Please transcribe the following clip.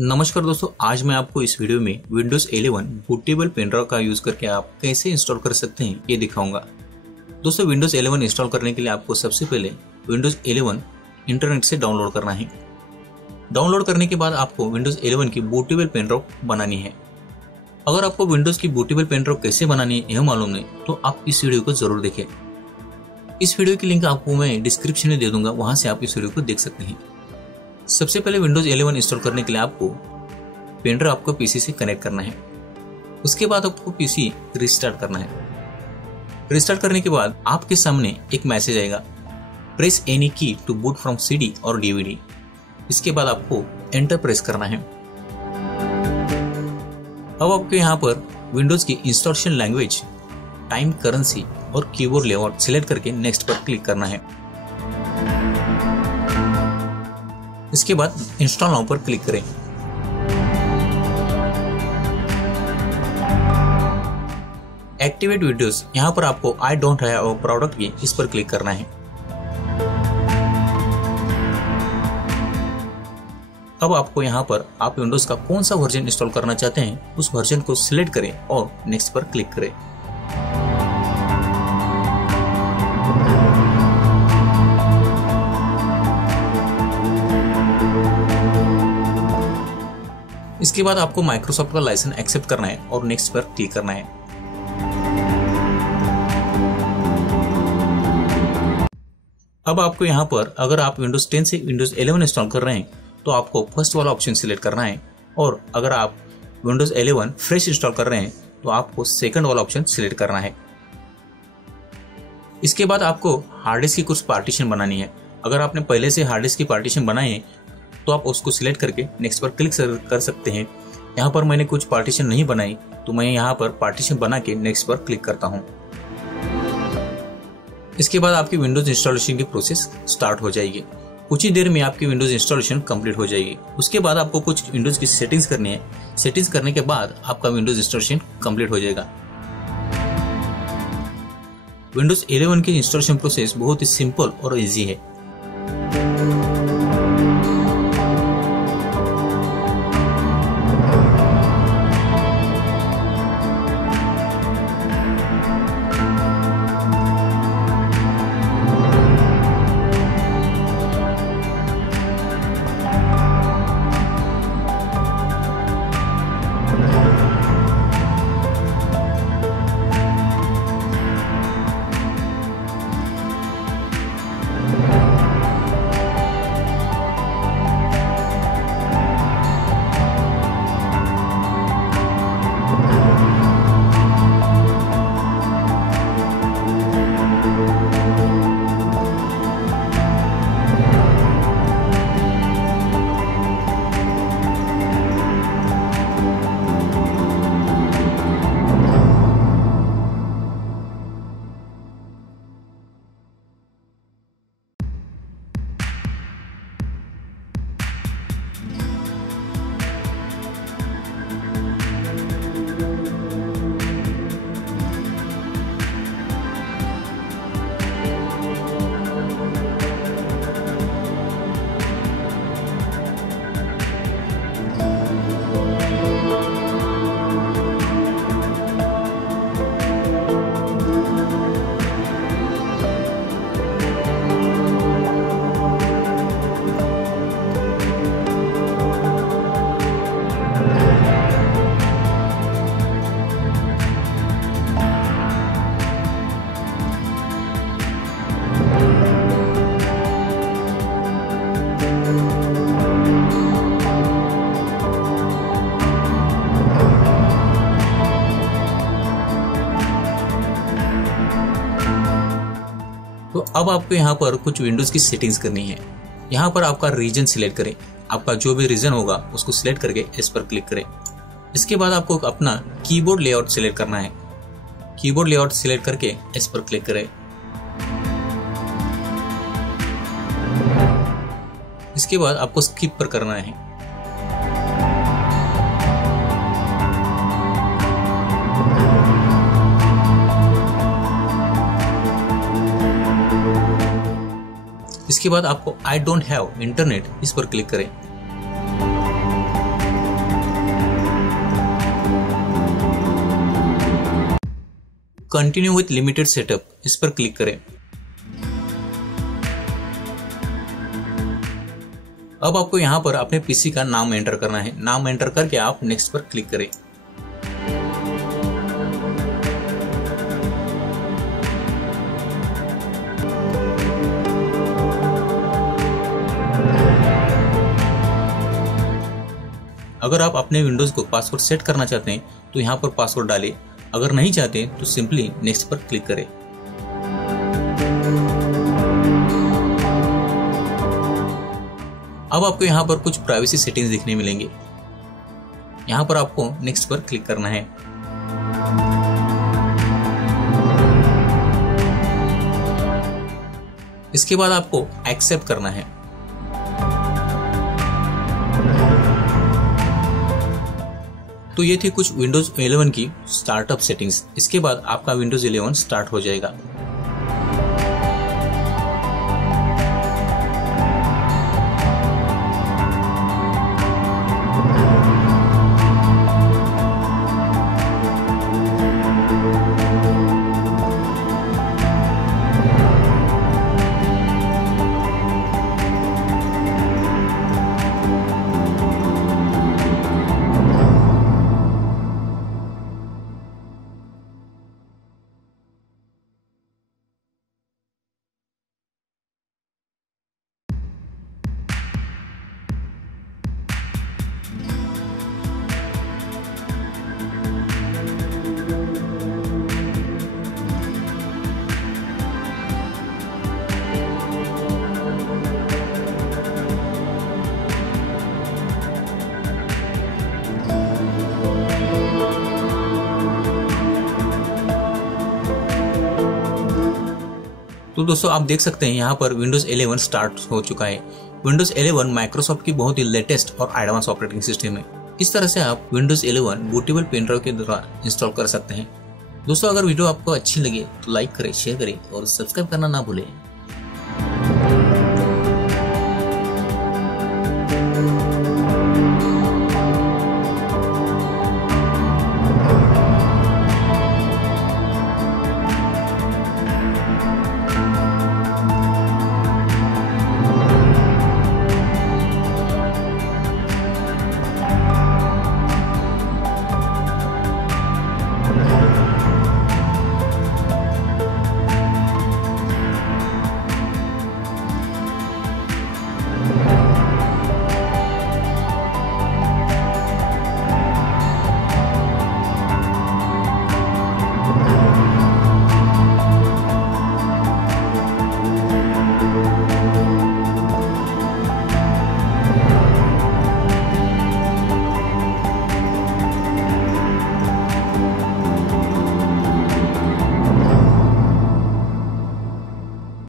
नमस्कार दोस्तों, आज मैं आपको इस वीडियो में Windows 11 बूटेबल पेन ड्राइव का यूज करके आप कैसे इंस्टॉल कर सकते हैं ये दिखाऊंगा। दोस्तों, Windows 11 इंस्टॉल करने के लिए आपको सबसे पहले Windows 11 इंटरनेट से डाउनलोड करना है। डाउनलोड करने के बाद आपको Windows 11 की बूटेबल पेन ड्राइव बनानी है। अगर आपको Windows की बूटेबल पेन ड्राइव कैसे बनानी है यह मालूम नहीं तो आप इस वीडियो को जरूर देखें। इस वीडियो की लिंक आपको मैं डिस्क्रिप्शन में दे दूंगा, वहां से आप इस वीडियो को देख सकते हैं। सबसे पहले Windows 11 इंस्टॉल करने के लिए आपको पेन ड्राइव आपको पीसी से कनेक्ट करना है। उसके बाद आपको पीसी रिस्टार्ट करना है। रिस्टार्ट करने के बाद आपके सामने एक मैसेज आएगा, प्रेस एनी की टू बूट फ्रॉम सीडी और डीवीडी। इसके बाद आपको एंटर प्रेस करना है। अब आपको यहाँ पर विंडोज की इंस्टॉलेशन लैंग्वेज, टाइम करेंसी और कीबोर्ड लेआउट सिलेक्ट करके नेक्स्ट पर क्लिक करना है। इसके बाद इंस्टॉल नाउ पर क्लिक करें। एक्टिवेट विंडोज, यहां पर आपको I don't have a product की इस पर क्लिक करना है। अब आपको यहां पर आप विंडोज का कौन सा वर्जन इंस्टॉल करना चाहते हैं उस वर्जन को सिलेक्ट करें और नेक्स्ट पर क्लिक करें। इसके बाद आपको माइक्रोसॉफ्ट का लाइसेंस एक्सेप्ट करना है और नेक्स्ट पर क्लिक करना है। अब आपको यहां पर अगर आप Windows 10 से Windows 11 इंस्टॉल कर रहे हैं तो आपको फर्स्ट वाला ऑप्शन सिलेक्ट करना है, और अगर आप Windows 11 फ्रेश इंस्टॉल कर रहे हैं तो आपको सेकंड वाला ऑप्शन सिलेक्ट करना है। इसके बाद आपको हार्ड डिस्क की कुछ पार्टीशन बनानी है। अगर आपने पहले से हार्ड डिस्क की पार्टीशन बनाई है तो आप उसको सिलेक्ट करके नेक्स्ट पर क्लिक कर सकते हैं। यहाँ पर मैंने कुछ पार्टीशन नहीं बनाई तो मैं यहाँ पर पार्टीशन बना के नेक्स्ट पर क्लिक करता हूँ। इसके बाद आपकी विंडोज इंस्टॉलेशन की प्रोसेस स्टार्ट हो जाएगी। कुछ ही देर में आपकी विंडोज इंस्टॉलेशन कंप्लीट हो जाएगी। उसके बाद आपको कुछ विंडोज की सेटिंग्स करनी है। सेटिंग्स करने के बाद आपका विंडोज इंस्टॉलेशन कंप्लीट हो जाएगा। विंडोज 11 की इंस्टॉलेशन प्रोसेस बहुत ही सिंपल और इजी है। तो अब आपको यहाँ पर कुछ विंडोज की सेटिंग्स करनी है। यहाँ पर आपका रीजन सिलेक्ट करें। आपका जो भी रीजन होगा उसको सिलेक्ट करके इस पर क्लिक करें। इसके बाद आपको अपना कीबोर्ड लेआउट सिलेक्ट करना है। कीबोर्ड लेआउट सिलेक्ट करके इस पर क्लिक करें। इसके बाद आपको स्किप पर करना है। इसके बाद आपको आई डोंट हैव इंटरनेट इस पर क्लिक करें। कंटिन्यू विथ लिमिटेड सेटअप इस पर क्लिक करें। अब आपको यहाँ पर अपने पीसी का नाम एंटर करना है। नाम एंटर करके आप नेक्स्ट पर क्लिक करें। अगर आप अपने विंडोज को पासवर्ड सेट करना चाहते हैं तो यहाँ पर पासवर्ड डालें। अगर नहीं चाहते तो सिंपली नेक्स्ट पर क्लिक करें। अब आपको यहाँ पर कुछ प्राइवेसी सेटिंग्स दिखने मिलेंगे। यहाँ पर आपको नेक्स्ट पर क्लिक करना है। इसके बाद आपको एक्सेप्ट करना है। तो ये थी कुछ विंडोज 11 की स्टार्टअप सेटिंग्स। इसके बाद आपका विंडोज 11 स्टार्ट हो जाएगा। तो दोस्तों आप देख सकते हैं यहाँ पर विंडोज 11 स्टार्ट हो चुका है। विंडोज 11 माइक्रोसॉफ्ट की बहुत ही लेटेस्ट और एडवांस ऑपरेटिंग सिस्टम है। इस तरह से आप विंडोज 11 बूटेबल पेन ड्राइव के द्वारा इंस्टॉल कर सकते हैं। दोस्तों अगर वीडियो आपको अच्छी लगे तो लाइक करें, शेयर करें और सब्सक्राइब करना ना भूलें।